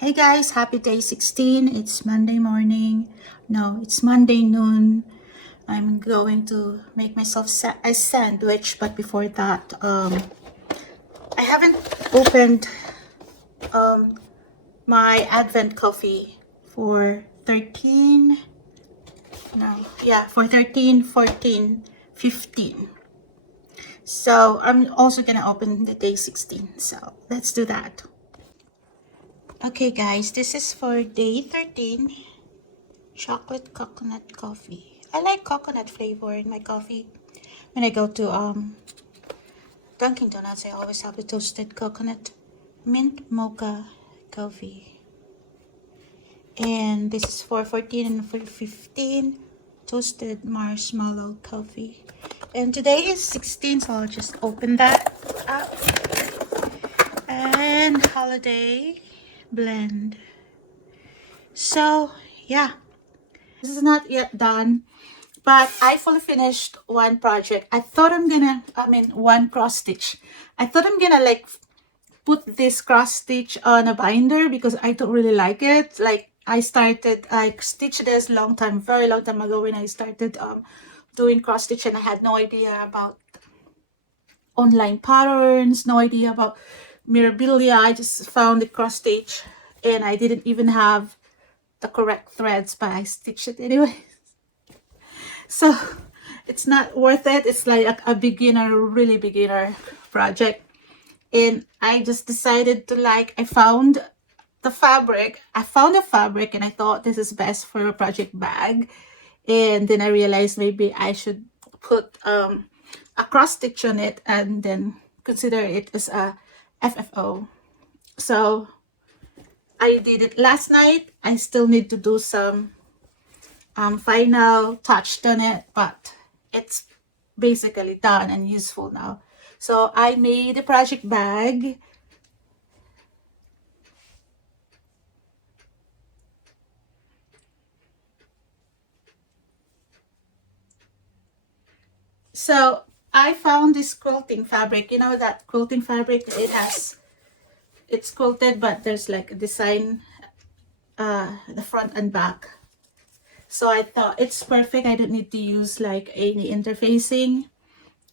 Hey guys, happy day 16. It's Monday morning. No, it's Monday noon. I'm going to make myself a sandwich, but before that, I haven't opened my Advent coffee for 13, no, yeah, for 13, 14, 15. So I'm also gonna open the day 16. So let's do that. Okay guys, this is for day 13. Chocolate coconut coffee. I like coconut flavor in my coffee. When I go to Dunkin' Donuts, I always have the toasted coconut mint mocha coffee. And this is for 14 and for 15 toasted marshmallow coffee. And today is 16, so I'll just open that up. And holiday blend. So yeah, this is not yet done. But I fully finished one project. One cross stitch. I thought I'm gonna like put this cross stitch on a binder because I don't really like it. Like I stitched this very long time ago when I started doing cross stitch, and I had no idea about online patterns, no idea about mirabilia. I just found the cross stitch and I didn't even have the correct threads, but I stitched it anyway. So it's not worth it. It's like a beginner, really beginner project. And I just decided to I found the fabric. I found a fabric and I thought this is best for a project bag. And then I realized maybe I should put a cross stitch on it and then consider it as a FFO. So I did it last night. I still need to do some final touch on it, but it's basically done and useful now. So I made a project bag. So I found this quilting fabric. You know that quilting fabric, it's quilted, but there's like a design the front and back. So I thought it's perfect. I don't need to use like any interfacing.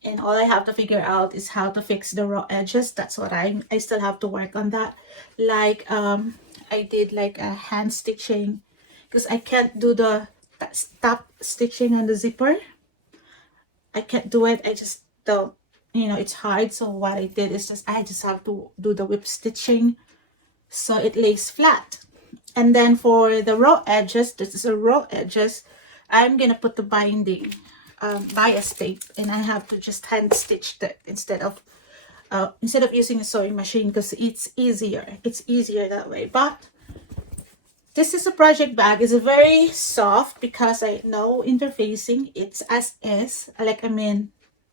And all I have to figure out is how to fix the raw edges. That's what I still have to work on that. Like I did like a hand stitching because I can't do the stop stitching on the zipper. I can't do it. I just don't, it's hard. So what I did is I just have to do the whip stitching so it lays flat. And then for the raw edges, this is a raw edges, I'm gonna put the binding bias tape, and I have to just hand stitch that instead of using a sewing machine because it's easier. It's easier that way. But this is a project bag. It's very soft because I know interfacing. It's as is.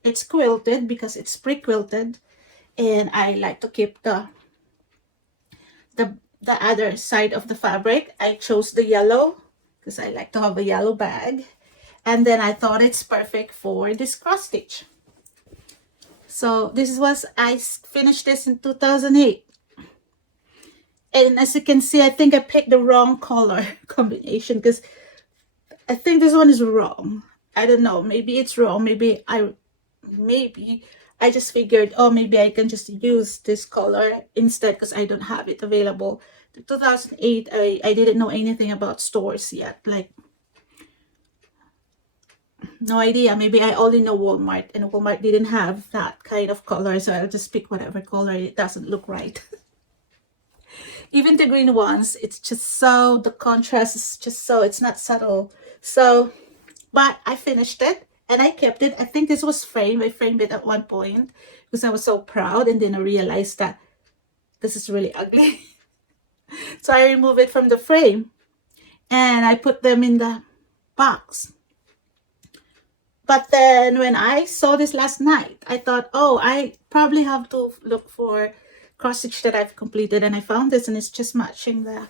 It's quilted because it's pre-quilted, and I like to keep the other side of the fabric. I chose the yellow because I like to have a yellow bag. And then I thought it's perfect for this cross stitch. So I finished this in 2008. And as you can see, I think I picked the wrong color combination because I think this one is wrong. I don't know. Maybe it's wrong. Maybe I just figured, oh, maybe I can just use this color instead because I don't have it available. In 2008, I didn't know anything about stores yet. Like, no idea. Maybe I only know Walmart, and Walmart didn't have that kind of color, so I'll just pick whatever color. It doesn't look right. Even the green ones, it's just so, the contrast is just so, it's not subtle. So, but I finished it and I kept it. I think this was framed. I framed it at one point because I was so proud, and then I realized that this is really ugly. So I removed it from the frame and I put them in the box. But then when I saw this last night, I thought, oh, I probably have to look for cross stitch that I've completed, and I found this, and it's just matching the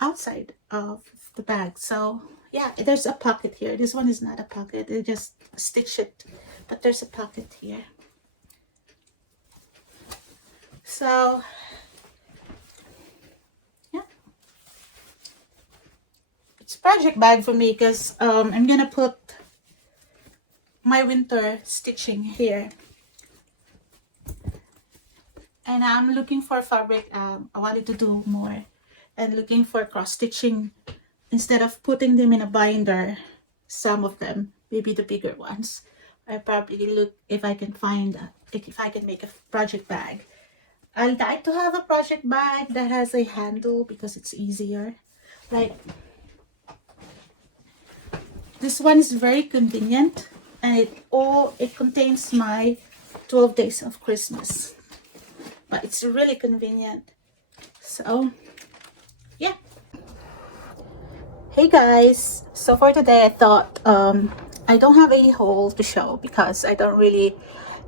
outside of the bag. So yeah, there's a pocket here. This one is not a pocket. They just stitch it, but there's a pocket here. So yeah, project bag for me because I'm gonna put my winter stitching here. And I'm looking for fabric. I wanted to do more and looking for cross stitching instead of putting them in a binder. Some of them, maybe the bigger ones. I probably look if I can find, if I can make a project bag. I like to have a project bag that has a handle because it's easier. Like this one is very convenient, and it contains my 12 days of Christmas. But it's really convenient. So yeah. Hey guys, so for today I thought I don't have any haul to show because I don't really,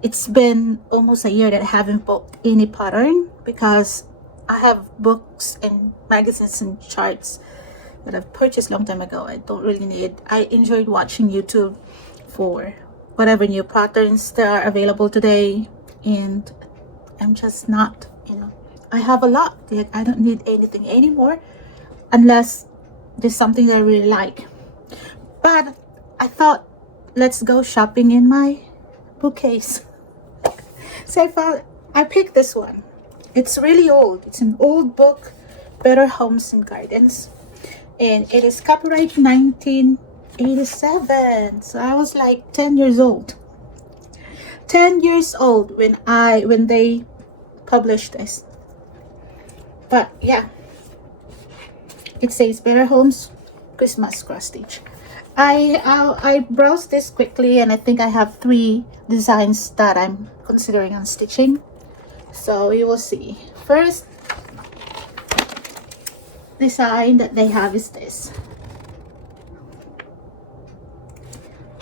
it's been almost a year that I haven't bought any pattern because I have books and magazines and charts that I've purchased a long time ago. I don't really need. I enjoyed watching YouTube for whatever new patterns that are available today, and I'm just not, I have a lot. Like, I don't need anything anymore unless there's something that I really like. But I thought, let's go shopping in my bookcase. So I picked this one. It's really old. It's an old book, Better Homes and Gardens. And it is copyright 1987. So I was like 10 years old. 10 years old when they published this. But yeah, it says Better Homes Christmas cross stitch. I browsed this quickly, and I think I have 3 designs that I'm considering on stitching. So you will see. First design that they have is this.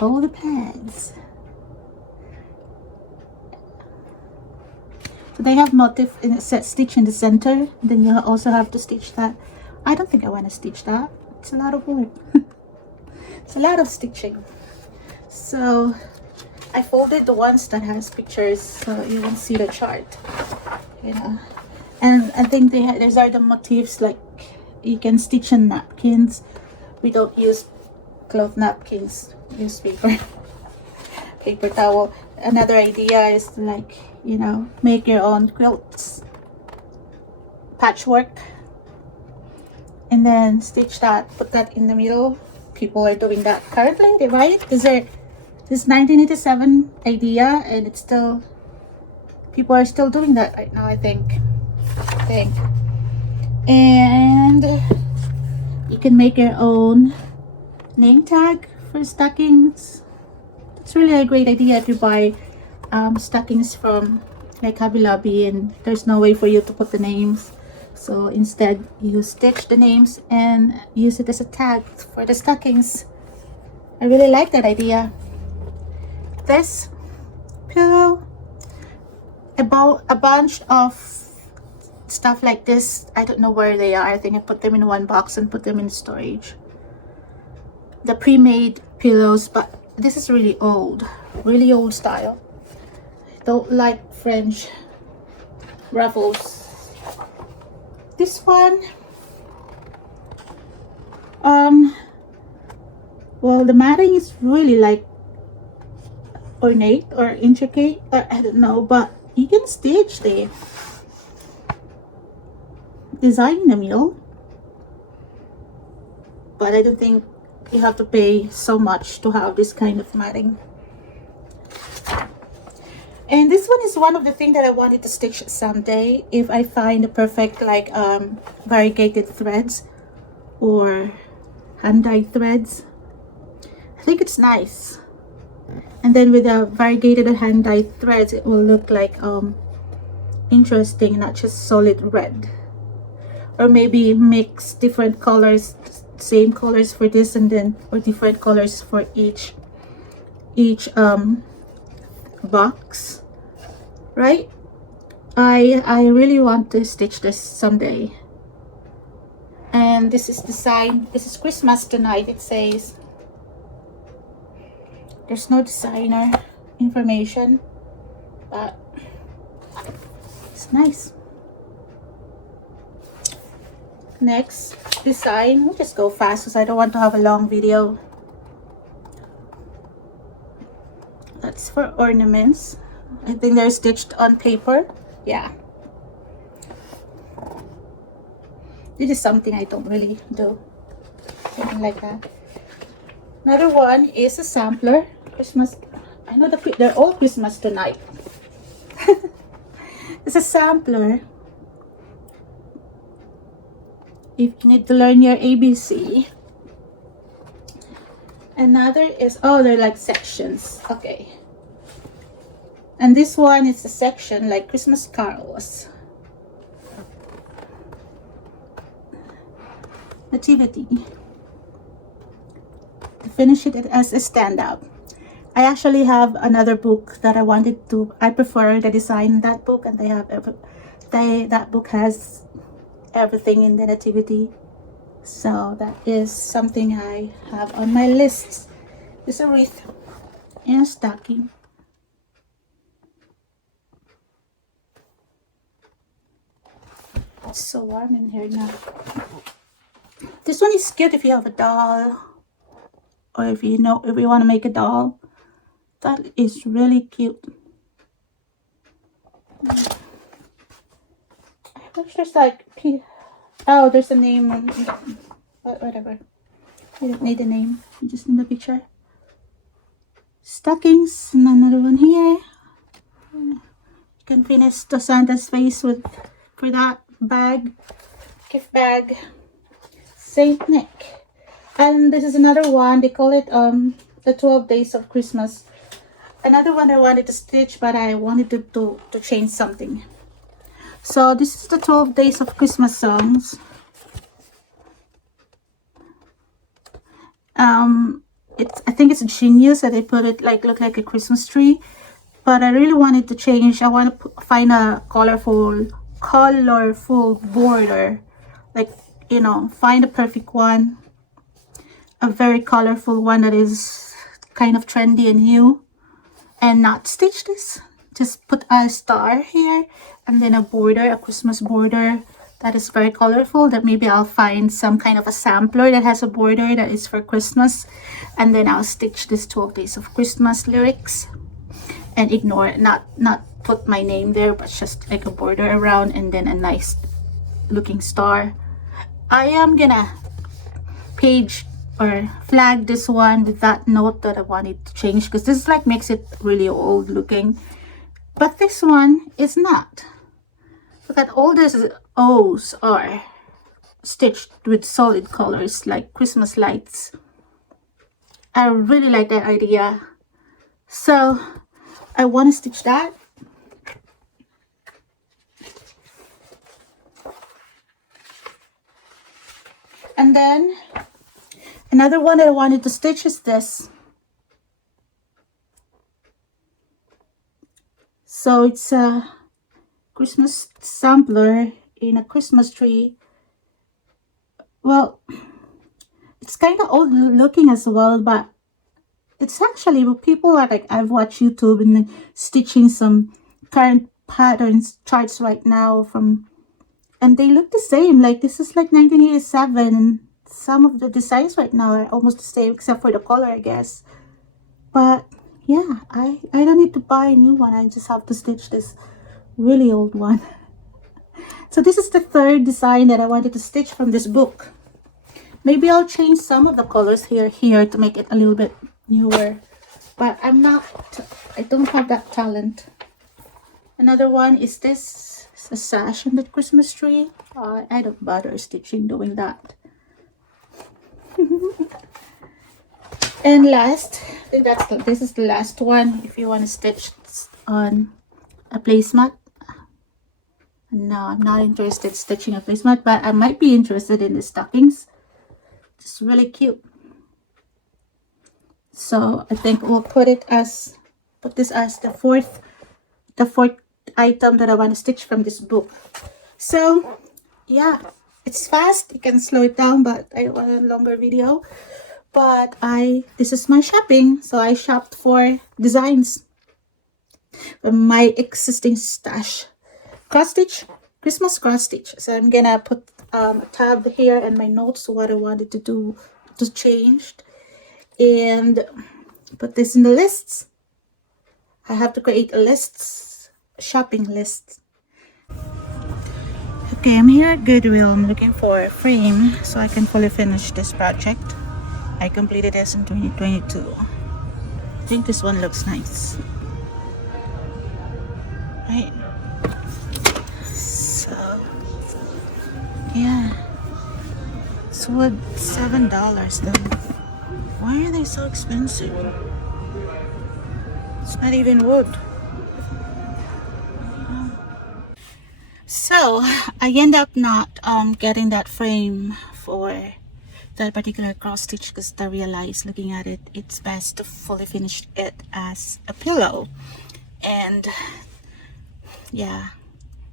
All the pads. So they have motif in a set stitch in the center. Then you also have to stitch that. I don't think I want to stitch that. It's a lot of work. It's a lot of stitching. So I folded the ones that has pictures so you won't see the chart. And I think these are the motifs, like you can stitch on napkins. We don't use cloth napkins, use paper towel. Another idea is like, make your own quilts, patchwork, and then stitch that, put that in the middle. People are doing that currently, they buy it. This 1987 idea, and it's still, people are still doing that right now, I think. And you can make your own name tag for stockings. It's really a great idea if you buy stockings from like Hobby Lobby and there's no way for you to put the names. So instead you stitch the names and use it as a tag for the stockings. I really like that idea. This pillow, a bunch of stuff like this. I don't know where they are. I think I put them in one box and put them in storage. The pre-made pillows, but this is really old style. I don't like French ruffles. This one, well, the matting is really like ornate or intricate, or I don't know, but you can stitch the design in the middle. But I don't think you have to pay so much to have this kind of matting. And this one is one of the things that I wanted to stitch someday if I find the perfect like variegated threads or hand-dyed threads. I think it's nice. And then with the variegated and hand-dyed threads, it will look like interesting, not just solid red. Or maybe mix different colors, same colors for this, and then or different colors for each box, right? I really want to stitch this someday. And this is design. This is Christmas tonight. It says there's no designer information, but it's nice. Next design, we'll just go fast because I don't want to have a long video. That's for ornaments. I think they're stitched on paper. Yeah. This is something I don't really do. Something like that. Another one is a sampler. Christmas. I know they're all Christmas tonight. It's a sampler. If you need to learn your ABC. Another is, oh, they're like sections. Okay. And this one is a section like Christmas carols. Nativity. To finish it as a stand-up. I actually have another book that I prefer the design in that book, and that book has everything in the nativity. So that is something I have on my list. It's a wreath and a stocking. It's so warm in here now. This one is cute if you have a doll, or if you want to make a doll. That is really cute. I wish there's like, oh, there's a name on, whatever. You don't need a name, you just need a picture. Stockings, and another one here. You can finish the Santa's face for that bag, gift bag. Saint Nick. And this is another one, they call it the 12 days of Christmas. Another one I wanted to stitch, but I wanted to change something. So this is the 12 days of Christmas songs. I think it's genius that they put it look like a Christmas tree, but I really wanted to change. I want to find a colorful border, like, you know, find a perfect one, a very colorful one that is kind of trendy and new, and not stitch this. Just put a star here and then a border, a Christmas border that is very colorful. That maybe I'll find some kind of a sampler that has a border that is for Christmas, and then I'll stitch this 12 days of Christmas lyrics and ignore it, not put my name there, but just like a border around and then a nice looking star. I am gonna page or flag this one with that note that I wanted to change, because this like makes it really old looking, but this one is not. Look at all these O's are stitched with solid colors like Christmas lights. I really like that idea, so I want to stitch that. And then another one that I wanted to stitch is this. So it's a Christmas sampler in a Christmas tree. Well, it's kind of old looking as well, but it's actually, people are like, I've watched YouTube and stitching some current patterns charts right now from, and they look the same. Like, this is like 1987, and some of the designs right now are almost the same except for the color, I guess. But yeah, I don't need to buy a new one. I just have to stitch this really old one. So this is the third design that I wanted to stitch from this book. Maybe I'll change some of the colors here to make it a little bit newer, but I don't have that talent. Another one is this. It's a sash on the Christmas tree. I don't bother stitching doing that. And last, I think this is the last one. If you want to stitch on a placemat. No, I'm not interested in stitching a placemat, but I might be interested in the stockings. It's really cute. So I think we'll put this as the fourth item that I want to stitch from this book. So yeah, it's fast. You can slow it down, but I want a longer video. But this is my shopping. So I shopped for designs from my existing stash. Cross stitch, Christmas cross stitch. So I'm gonna put tab here and my notes, what I wanted to do to change, and put this in the lists. I have to create a list, shopping list. Okay, I'm here at Goodwill. I'm looking for a frame so I can fully finish this project. I completed this in 2022. I think this one looks nice. Right? So, yeah. It's worth $7 though. Why are they so expensive? It's not even wood. So I end up not getting that frame for that particular cross stitch because I realized looking at it, it's best to fully finish it as a pillow. And yeah,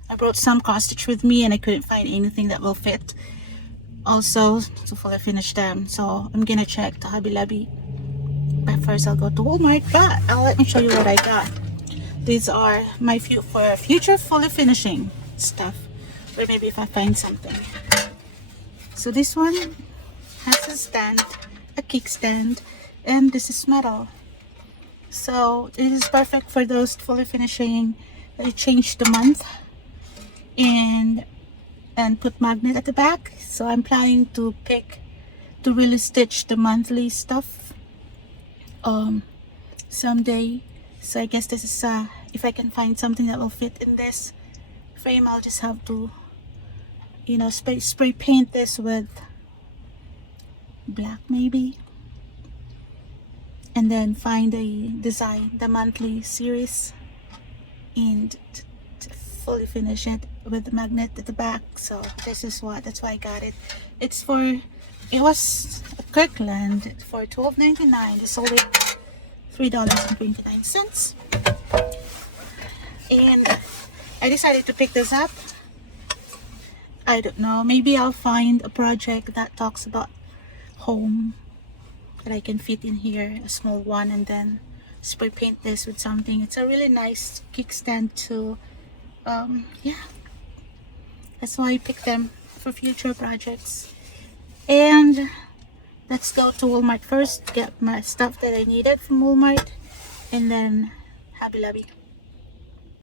I brought some cross stitch with me and I couldn't find anything that will fit also to fully finish them. So I'm gonna check the Hobby Lobby, but first I'll go to Walmart. But let me show you what I got. These are my for future fully finishing stuff, or maybe if I find something. So this one has a stand, a kickstand, and this is metal. So it is perfect for those fully finishing. I change the month and put magnet at the back. So I'm planning to pick to really stitch the monthly stuff someday. So I guess this is if I can find something that will fit in this frame, I'll just have to, you know, spray paint this with black maybe, and then find a design, the monthly series, and to fully finish it with the magnet at the back. So this is that's why I got it. It was a Kirkland for $12.99. They sold it $3.29, and I decided to pick this up. I don't know, maybe I'll find a project that talks about home that I can fit in here, a small one, and then spray paint this with something. It's a really nice kickstand too. Yeah, that's why I picked them for future projects. And let's go to Walmart first, get my stuff that I needed from Walmart, and then Hobby Lobby.